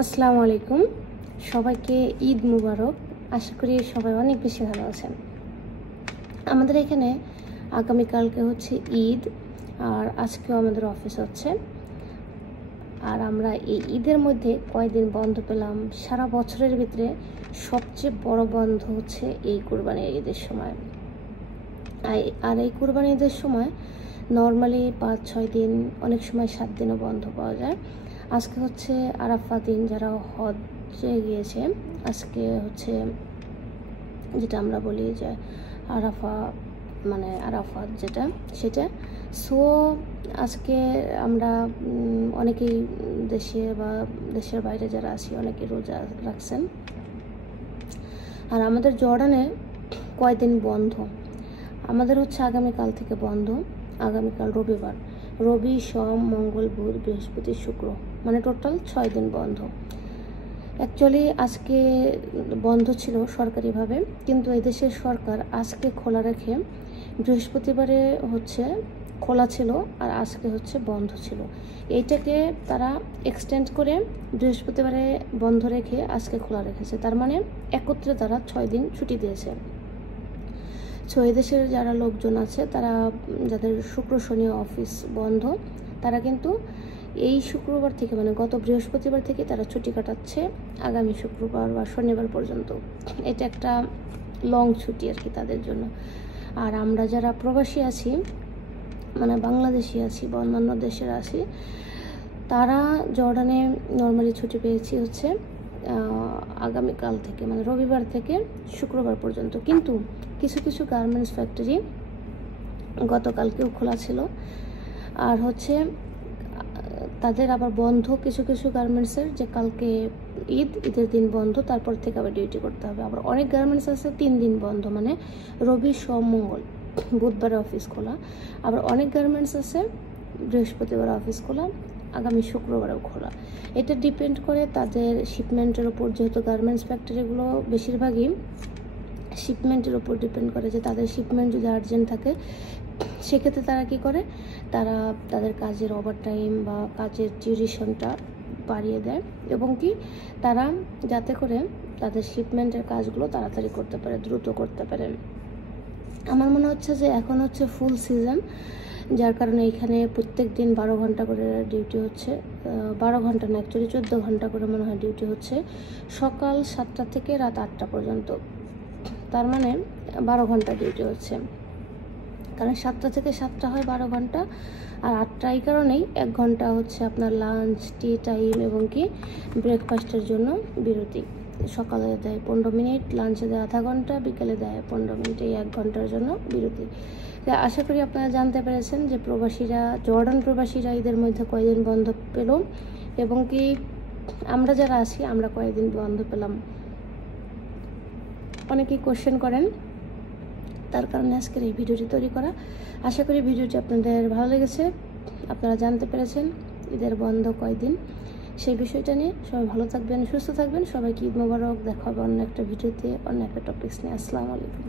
আসসালামু আলাইকুম, সবাইকে ঈদ মুবারক। আশা করি সবাই অনেক বেশি ভালো আছেন। আমাদের এখানে আগামীকালকে হচ্ছে ঈদ, আর আজকেও আমাদের অফিস হচ্ছে। আর আমরা এই ঈদের মধ্যে কয়েকদিন বন্ধ পেলাম। সারা বছরের ভিতরে সবচেয়ে বড় বন্ধ হচ্ছে এই কুরবানির ঈদের সময়। আর এই কুরবানির ঈদের সময় নর্মালি 5-6 দিন, অনেক সময় 7 দিনও বন্ধ পাওয়া যায়। আজকে হচ্ছে আরাফা দিন, যারা হজ্জে গিয়েছে আজকে হচ্ছে, যেটা আমরা বলি যে আরাফা মানে আরাফাত যেটা সেটা। সো আজকে আমরা অনেকেই দেশে বা দেশের বাইরে যারা আছি অনেকে রোজা রাখছেন। আর আমাদের জর্ডানে কয়দিন বন্ধ, আমাদের হচ্ছে আগামীকাল থেকে বন্ধ। আগামীকাল রবিবার, রবি সোম মঙ্গল বুধ বৃহস্পতি শুক্র, মানে টোটাল 6 দিন বন্ধ। অ্যাকচুয়ালি আজকে বন্ধ ছিল সরকারিভাবে, কিন্তু এদেশের সরকার আজকে খোলা রেখে বৃহস্পতিবারে হচ্ছে খোলা ছিল আর আজকে হচ্ছে বন্ধ ছিল। এইটাকে তারা এক্সটেন্ড করে বৃহস্পতিবারে বন্ধ রেখে আজকে খোলা রেখেছে। তার মানে একত্রে তারা 6 দিন ছুটি দিয়েছে। সো এদেশের যারা লোকজন আছে, তারা যাদের শুক্র শনি অফিস বন্ধ, তারা কিন্তু এই শুক্রবার থেকে মানে গত বৃহস্পতিবার থেকে তারা ছুটি কাটাচ্ছে আগামী শুক্রবার বা শনিবার পর্যন্ত। এটা একটা লং ছুটি আর কি তাদের জন্য। আর আমরা যারা প্রবাসী আছি, মানে বাংলাদেশি আছি বা অন্যান্য দেশের আছি, তারা জর্ডানে নর্মালি ছুটি পেয়েছি হচ্ছে আগামীকাল থেকে, মানে রবিবার থেকে শুক্রবার পর্যন্ত। কিন্তু কিছু কিছু গার্মেন্টস ফ্যাক্টরি গতকালকেও খোলা ছিল, আর হচ্ছে তাদের আবার বন্ধ কিছু কিছু গার্মেন্টসের, যে কালকে ঈদের দিন বন্ধ, তারপর থেকে আবার ডিউটি করতে হবে। আবার অনেক গার্মেন্টস আছে 3 দিন বন্ধ, মানে রবি সোম মঙ্গল, বুধবারে অফিস খোলা। আবার অনেক গার্মেন্টস আছে বৃহস্পতিবার অফিস খোলা, আগামী শুক্রবারেও খোলা। এটা ডিপেন্ড করে তাদের শিপমেন্টের ওপর, যেহেতু গার্মেন্টস ফ্যাক্টরিগুলো বেশিরভাগই শিপমেন্টের ওপর ডিপেন্ড করে, যে তাদের শিপমেন্ট যদি আর্জেন্ট থাকে সেক্ষেত্রে তারা কি করে, তারা তাদের কাজের ওভারটাইম বা কাজের ডিউরেশনটা বাড়িয়ে দেয়, এবং কি তারা যাতে করে তাদের শিপমেন্টের কাজগুলো তাড়াতাড়ি করতে পারে, দ্রুত করতে পারে। আমার মনে হচ্ছে যে এখন হচ্ছে ফুল সিজন, যার কারণে এখানে প্রত্যেক দিন 12 ঘন্টা করে ডিউটি হচ্ছে। 12 ঘন্টা না, অ্যাকচুয়ালি 14 ঘন্টা করে মনে হয় ডিউটি হচ্ছে, সকাল 7টা থেকে রাত 8টা পর্যন্ত। তার মানে 12 ঘন্টা ডিউটি হচ্ছে, কারণ 7টা থেকে 7টা হয় 12 ঘন্টা, আর 8টা এই কারণেই 1 ঘন্টা হচ্ছে আপনার লাঞ্চ, টি টাইম এবং কি ব্রেকফাস্টের জন্য বিরতি। সকালে দেয় 15 মিনিট, লাঞ্চে দেয় আধা ঘন্টা, বিকেলে দেয় 15 মিনিট, এই 1 ঘন্টার জন্য বিরতি। আশা করি আপনারা জানতে পেরেছেন যে প্রবাসীরা, জর্ডান প্রবাসীরা ঈদের মধ্যে কয়দিন বন্ধ পেল, এবং কি আমরা যারা আছি আমরা কয়েকদিন বন্ধ পেলাম। অনেকেই কোশ্চেন করেন, তার কারণে আজকের এই ভিডিওটি তৈরি করা। আশা করি ভিডিওটি আপনাদের ভালো লেগেছে, আপনারা জানতে পেরেছেন ঈদের বন্ধ কয়দিন সেই বিষয়টা নিয়ে। সবাই ভালো থাকবেন, সুস্থ থাকবেন, সবাইকে ঈদ মোবারক। দেখা হবে অন্য একটা ভিডিওতে, অন্য একটা টপিকস নিয়ে। আসসালামু আলাইকুম।